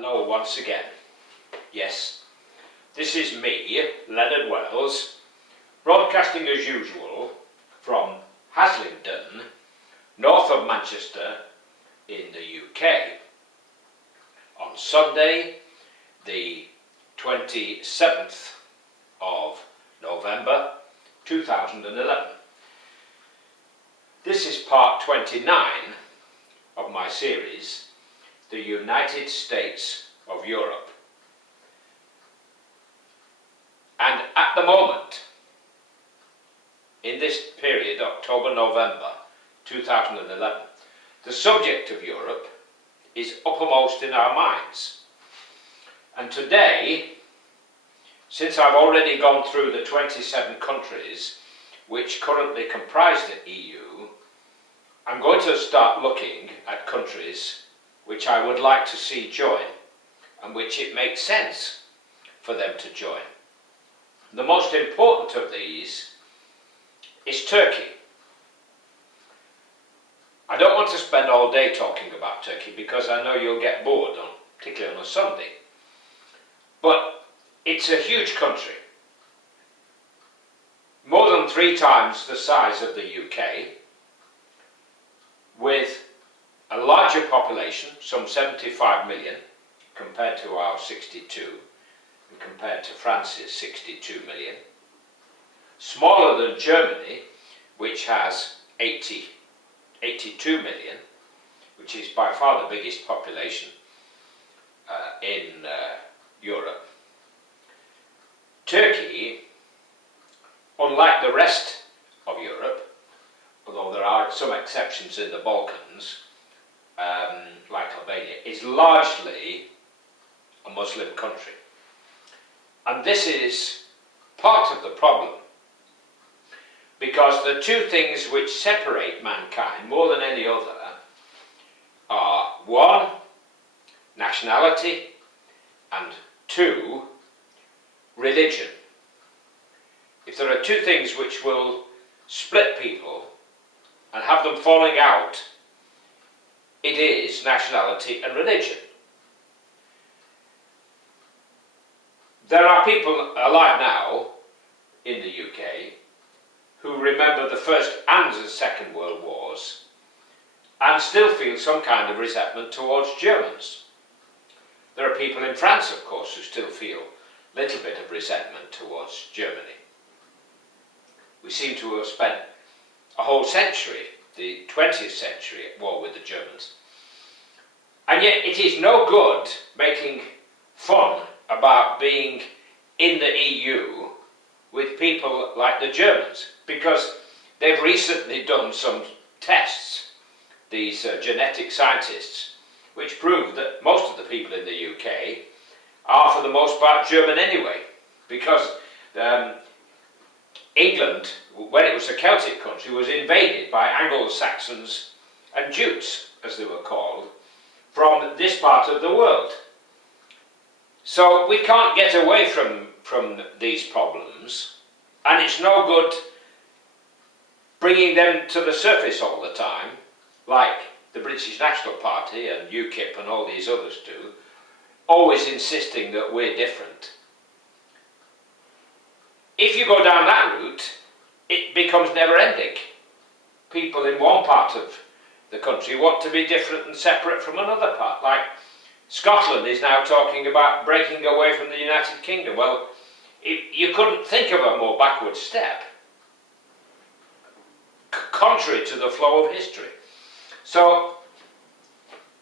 Hello once again. Yes, this is me, Leonard Wells, broadcasting as usual from HASLINGDEN, north of Manchester in the UK, on Sunday the 27th of November 2011. This is part 29 of my series, The United States of Europe. And at the moment, in this period, October-November 2011, the subject of Europe is uppermost in our minds. And today, since I've already gone through the 27 countries which currently comprise the EU, I'm going to start looking at countries which I would like to see join, and which it makes sense for them to join. The most important of these is Turkey. I don't want to spend all day talking about Turkey because I know you'll get bored, particularly on a Sunday. But it's a huge country, more than 3 times the size of the UK, with a larger population, some 75 million, compared to our 62, and compared to France's 62 million. Smaller than Germany, which has 82 million, which is by far the biggest population in Europe. Turkey, unlike the rest of Europe, although there are some exceptions in the Balkans, like Albania, is largely a Muslim country. And this is part of the problem, because the two things which separate mankind more than any other are 1, nationality, and 2, religion. If there are 2 things which will split people and have them falling out, it is nationality and religion. There are people alive now in the UK who remember the First and the Second World Wars and still feel some kind of resentment towards Germans. There are people in France, of course, who still feel a little bit of resentment towards Germany. We seem to have spent a whole century, the 20th century, at war with the Germans. And yet it is no good making fun about being in the EU with people like the Germans, because they've recently done some tests, these genetic scientists, which prove that most of the people in the UK are for the most part German anyway, because England, when it was a Celtic country, was invaded by Anglo-Saxons and Jutes, as they were called, from this part of the world. So we can't get away from these problems, and it's no good bringing them to the surface all the time, like the British National Party and UKIP and all these others do, always insisting that we're different. If you go down that route, it becomes never-ending. People in one part of the country want to be different and separate from another part. Like Scotland is now talking about breaking away from the United Kingdom. Well, you couldn't think of a more backward step, contrary to the flow of history. So,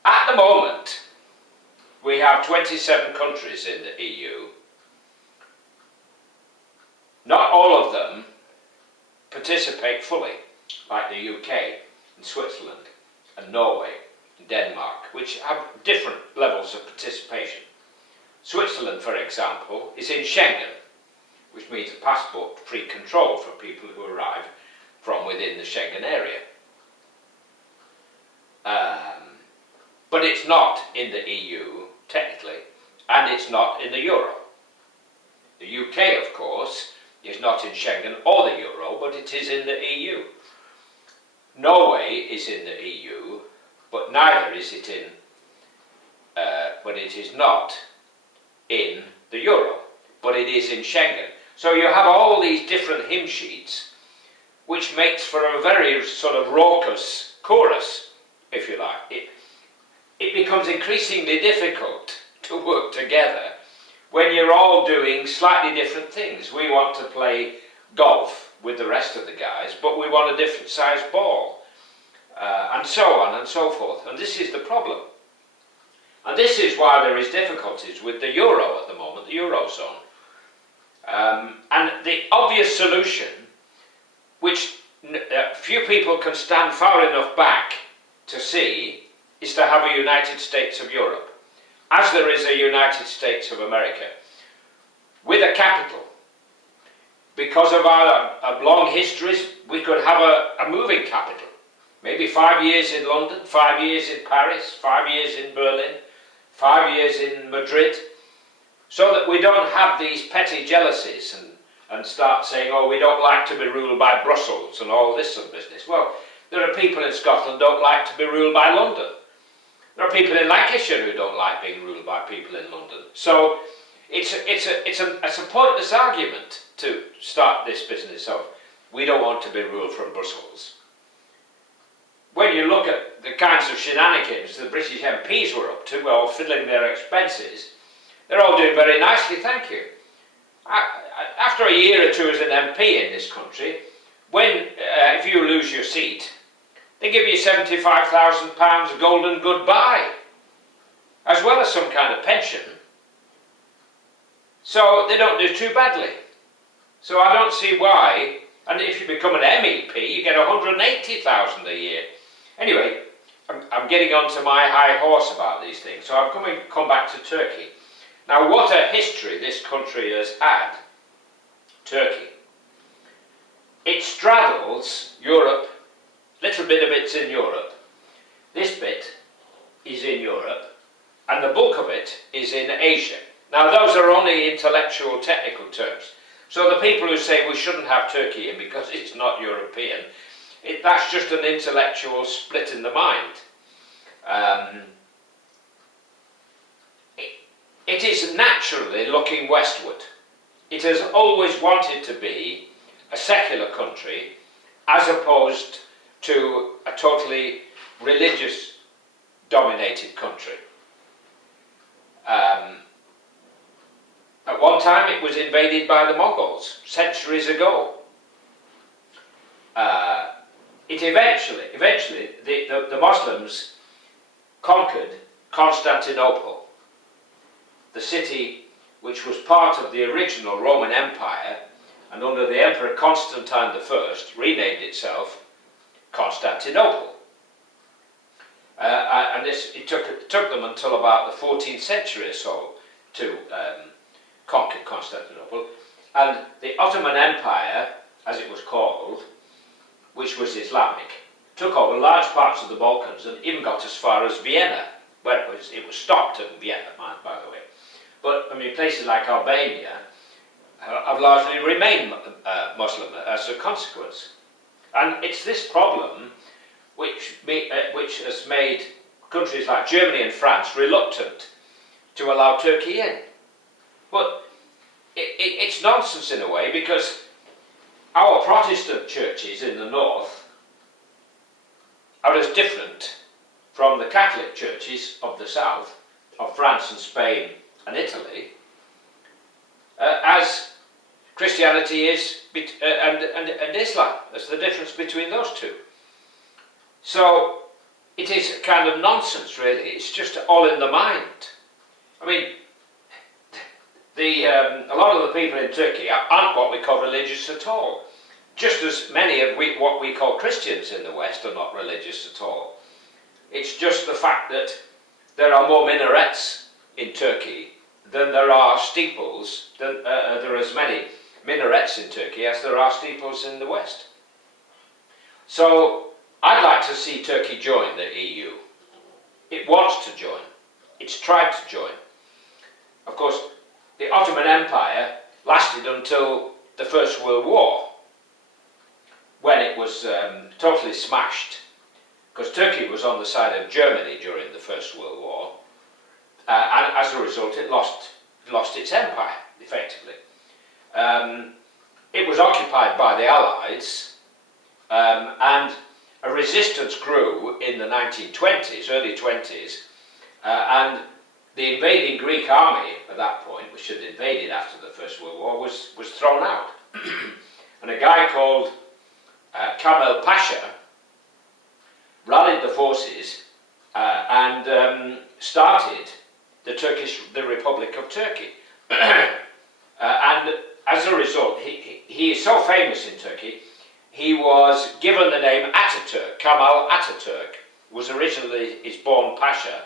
at the moment, we have 27 countries in the EU. Not all of them participate fully, like the UK and Switzerland and Norway and Denmark, which have different levels of participation. Switzerland, for example, is in Schengen, which means a passport-free control for people who arrive from within the Schengen area. But it's not in the EU, technically, and it's not in the Euro. The UK, of course, is not in Schengen or the Euro, but it is in the EU. Norway is in the EU, but neither is it in but it is not in the euro, but it is in Schengen. So you have all these different hymn sheets, which makes for a very sort of raucous chorus, if you like. It becomes increasingly difficult to work together when you're all doing slightly different things. We want to play golf with the rest of the guys, but we want a different size ball, and so on and so forth. And this is the problem. And this is why there is difficulties with the euro at the moment, the eurozone. And the obvious solution, which few people can stand far enough back to see, is to have a United States of Europe, as there is a United States of America, with a capital. Because of our long histories, we could have a moving capital. Maybe 5 years in London, 5 years in Paris, 5 years in Berlin, 5 years in Madrid, so that we don't have these petty jealousies and start saying, oh, we don't like to be ruled by Brussels and all this sort of business. Well, there are people in Scotland who don't like to be ruled by London. There are people in Lancashire who don't like being ruled by people in London. So it's a pointless argument to start this business of, we don't want to be ruled from Brussels. When you look at the kinds of shenanigans the British MPs were up to, well, fiddling their expenses, they're all doing very nicely, thank you. After a year or two as an MP in this country, if you lose your seat, they give you £75,000 golden goodbye, as well as some kind of pension. So they don't do too badly. So I don't see why, and if you become an MEP, you get £180,000 a year. Anyway, I'm getting onto my high horse about these things, so I'm going to come back to Turkey. Now, what a history this country has had, Turkey. It straddles Europe, little bit of it's in Europe. This bit is in Europe, and the bulk of it is in Asia. Now, those are only intellectual, technical terms. So the people who say we shouldn't have Turkey in because it's not European, that's just an intellectual split in the mind. It is naturally looking westward. It has always wanted to be a secular country as opposed to a totally religious dominated country. At one time it was invaded by the Mongols, centuries ago. Eventually the Muslims conquered Constantinople, the city which was part of the original Roman Empire, and under the Emperor Constantine I renamed itself Constantinople. And it took them until about the 14th century or so to conquer Constantinople. And the Ottoman Empire, as it was called, which was Islamic, took over large parts of the Balkans and even got as far as Vienna, where it was stopped at Vienna, by the way. But I mean, places like Albania have largely remained Muslim as a consequence. And it's this problem which has made countries like Germany and France reluctant to allow Turkey in. But it's nonsense in a way, because our Protestant churches in the north are as different from the Catholic churches of the south, of France and Spain and Italy, as Christianity is and Islam. There's the difference between those two. So it is kind of nonsense, really. It's just all in the mind. I mean, a lot of the people in Turkey aren't what we call religious at all. Just as many of what we call Christians in the West are not religious at all. It's just the fact that there are more minarets in Turkey than there are steeples. There are as many minarets in Turkey as there are steeples in the West. So I'd like to see Turkey join the EU. It wants to join. It's tried to join. Of course, the Ottoman Empire lasted until the First World War, when it was totally smashed, because Turkey was on the side of Germany during the First World War, and as a result it lost its empire, effectively. It was occupied by the Allies, and a resistance grew in the 1920s, early 20s, and the invading Greek army at that point, which had invaded after the First World War, was thrown out. And a guy called Kemal Pasha rallied the forces and started the Republic of Turkey. And as a result, he is so famous in Turkey, he was given the name Ataturk. Kemal Ataturk was originally, he's born Pasha,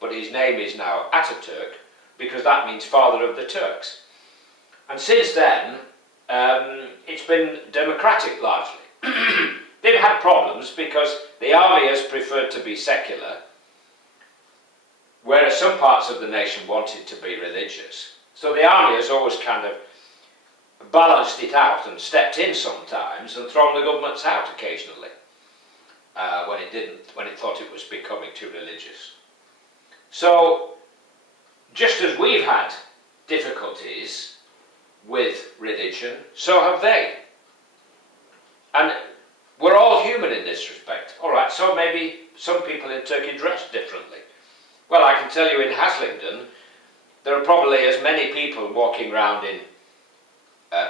but his name is now Ataturk, because that means father of the Turks. And since then, it's been democratic largely. They've had problems because the army has preferred to be secular, whereas some parts of the nation wanted to be religious. So the army has always kind of balanced it out and stepped in sometimes and thrown the governments out occasionally when it thought it was becoming too religious. So just as we've had difficulties with religion, so have they. And we're all human in this respect. All right, so maybe some people in Turkey dress differently. Well, I can tell you in Haslingden, there are probably as many people walking around in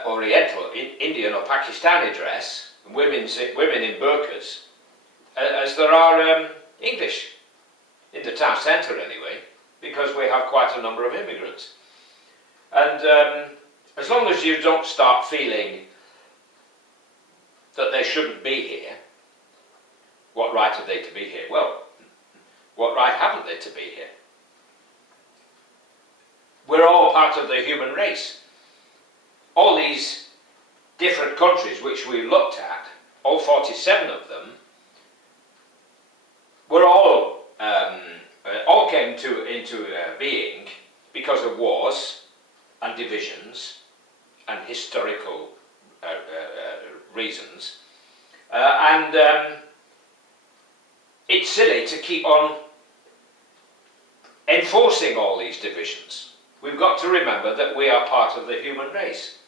Oriental, Indian or Pakistani dress, and women in burqas, as there are English, in the town centre anyway, because we have quite a number of immigrants. And as long as you don't start feeling that they shouldn't be here, what right have they to be here? Well, what right haven't they to be here? We're all part of the human race. All these different countries which we looked at, all 47 of them, were all came into being because of wars and divisions and historical reasons, and it's silly to keep on enforcing all these divisions. We've got to remember that we are part of the human race.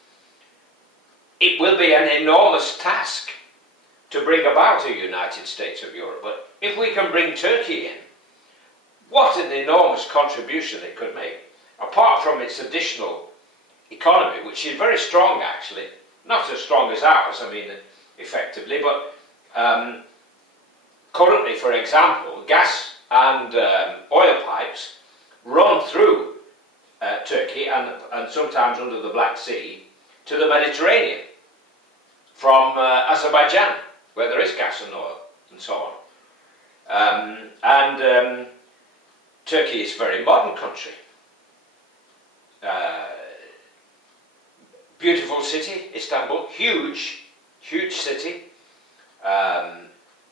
It will be an enormous task to bring about a United States of Europe, but if we can bring Turkey in, what an enormous contribution it could make, apart from its additional economy, which is very strong actually, not as strong as ours, I mean, effectively, but currently, for example, gas and oil pipes run through Turkey and sometimes under the Black Sea to the Mediterranean from Azerbaijan, where there is gas and oil and so on. Turkey is a very modern country. Beautiful city, Istanbul, huge city.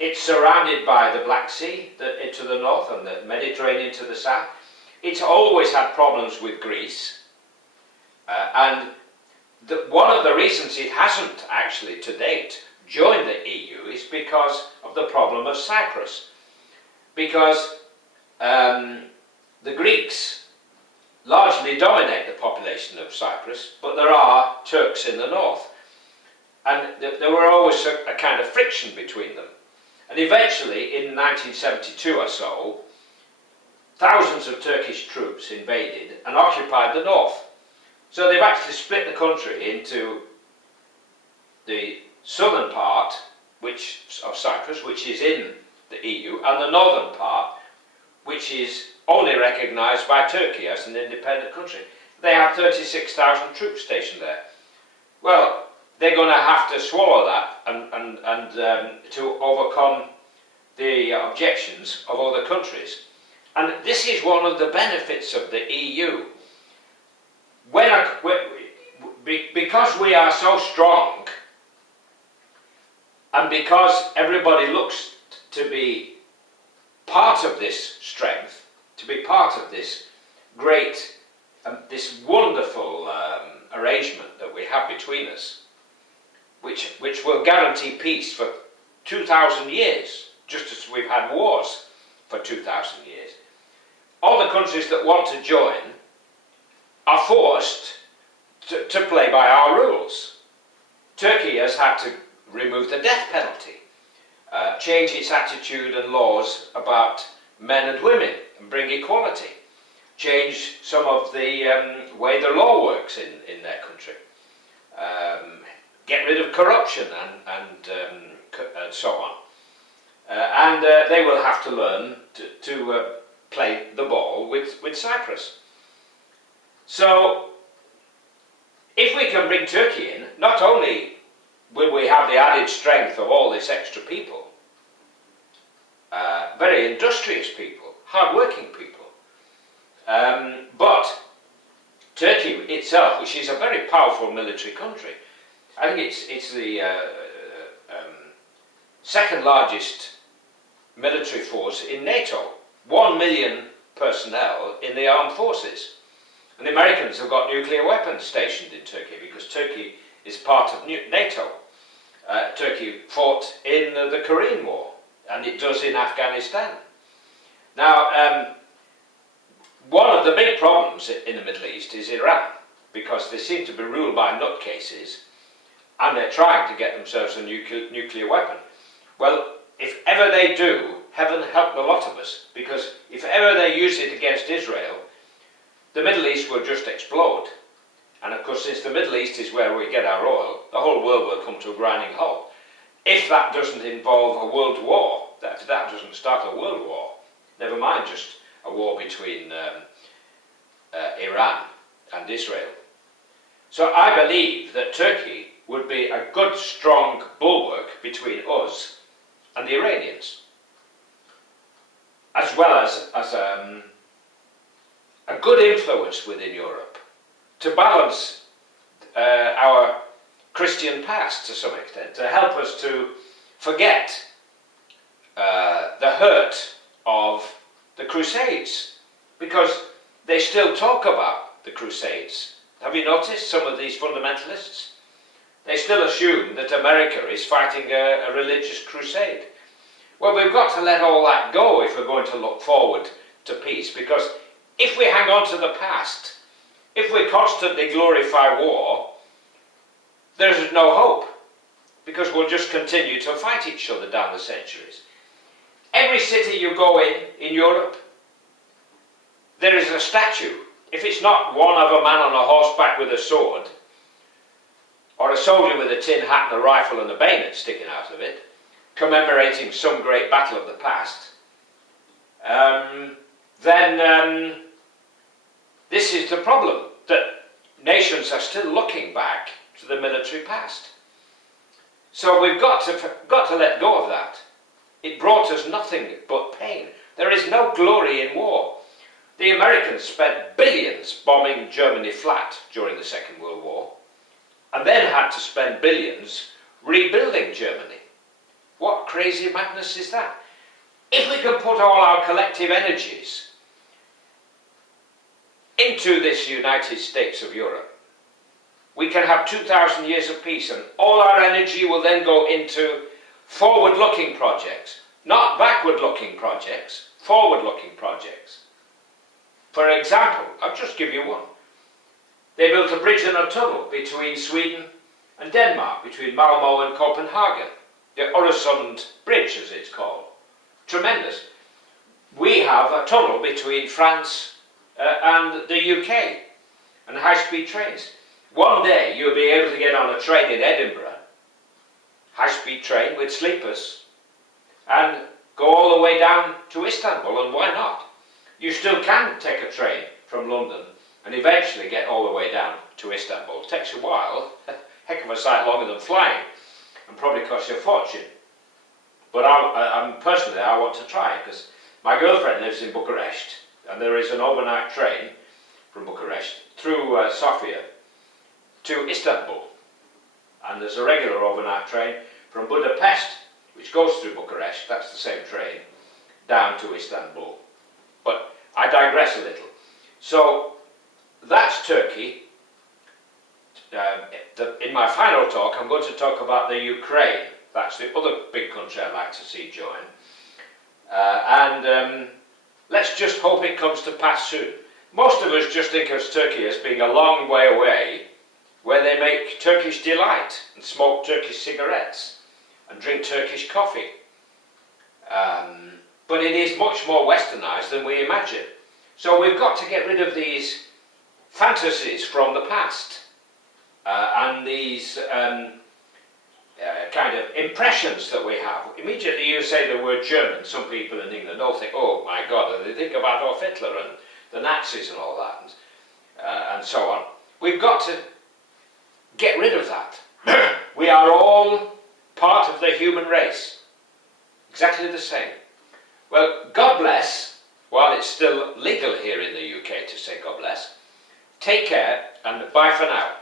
It's surrounded by the Black Sea to the north and the Mediterranean to the south. It's always had problems with Greece, and one of the reasons it hasn't actually to date joined the EU is because of the problem of Cyprus. Because the Greeks largely dominate the population of Cyprus, but there are Turks in the north. And there were always a kind of friction between them. And eventually, in 1972 or so, thousands of Turkish troops invaded and occupied the north. So they've actually split the country into the southern part of Cyprus, which is in the EU, and the northern part, which is only recognised by Turkey as an independent country. They have 36,000 troops stationed there. Well, they're going to have to swallow that and to overcome the objections of other countries. And this is one of the benefits of the EU. Because we are so strong, and because everybody looks to be part of this strength, to be part of this great, this wonderful arrangement that we have between us, which will guarantee peace for 2,000 years, just as we've had wars for 2,000 years. all the countries that want to join are forced to play by our rules. Turkey has had to remove the death penalty, change its attitude and laws about men and women and bring equality, change some of the way the law works in their country, get rid of corruption and so on. And they will have to learn to play the ball with Cyprus. So, if we can bring Turkey in, not only will we have the added strength of all this extra people, very industrious people, hard-working people, but Turkey itself, which is a very powerful military country, I think it's the second largest military force in NATO, 1 million personnel in the armed forces. And the Americans have got nuclear weapons stationed in Turkey because Turkey is part of NATO. Turkey fought in the Korean War, and it does in Afghanistan. Now, one of the big problems in the Middle East is Iran, because they seem to be ruled by nutcases, and they're trying to get themselves a nuclear weapon. Well, if ever they do, heaven help the lot of us, because if ever they use it against Israel, the Middle East will just explode. And of course, since the Middle East is where we get our oil, the whole world will come to a grinding halt. If that doesn't involve a world war, that doesn't start a world war, never mind just a war between Iran and Israel. So I believe that Turkey would be a good, strong bulwark between us and the Iranians, as well as a good influence within Europe to balance our Christian past to some extent, to help us to forget the hurt of the Crusades, because they still talk about the Crusades. Have you noticed some of these fundamentalists? They still assume that America is fighting a religious crusade. Well, we've got to let all that go if we're going to look forward to peace, because if we hang on to the past, if we constantly glorify war, there's no hope, because we'll just continue to fight each other down the centuries. Every city you go in Europe, there is a statue. If it's not one of a man on a horseback with a sword, or a soldier with a tin hat and a rifle and a bayonet sticking out of it, commemorating some great battle of the past, then this is the problem, that nations are still looking back to the military past. So we've got to let go of that. It brought us nothing but pain. There is no glory in war. The Americans spent billions bombing Germany flat during the Second World War, and then had to spend billions rebuilding Germany. What crazy madness is that? If we can put all our collective energies into this United States of Europe, we can have 2,000 years of peace, and all our energy will then go into forward-looking projects, not backward-looking projects, forward-looking projects. For example, I'll just give you one. They built a bridge and a tunnel between Sweden and Denmark, between Malmö and Copenhagen. The Øresund Bridge, as it's called. Tremendous. We have a tunnel between France and the UK, and high-speed trains. One day you'll be able to get on a train in Edinburgh, high-speed train with sleepers, and go all the way down to Istanbul, and why not? You still can take a train from London and eventually get all the way down to Istanbul. It takes a while, a heck of a sight longer than flying, and probably costs you a fortune. But personally, I want to try it, because my girlfriend lives in Bucharest, and there is an overnight train from Bucharest through Sofia to Istanbul. And there's a regular overnight train from Budapest, which goes through Bucharest, that's the same train, down to Istanbul. But I digress a little. So, that's Turkey. In my final talk, I'm going to talk about the Ukraine. That's the other big country I'd like to see join. let's just hope it comes to pass soon. Most of us just think of Turkey as being a long way away, where they make Turkish delight and smoke Turkish cigarettes and drink Turkish coffee. But it is much more westernised than we imagine. So we've got to get rid of these fantasies from the past and these kind of impressions that we have. Immediately you say the word German, some people in England all think, oh my God, and they think of Adolf Hitler and the Nazis and all that, and so on. We've got to get rid of that. We are all part of the human race, exactly the same. Well, God bless, while it's still legal here in the UK to say God bless. Take care and bye for now.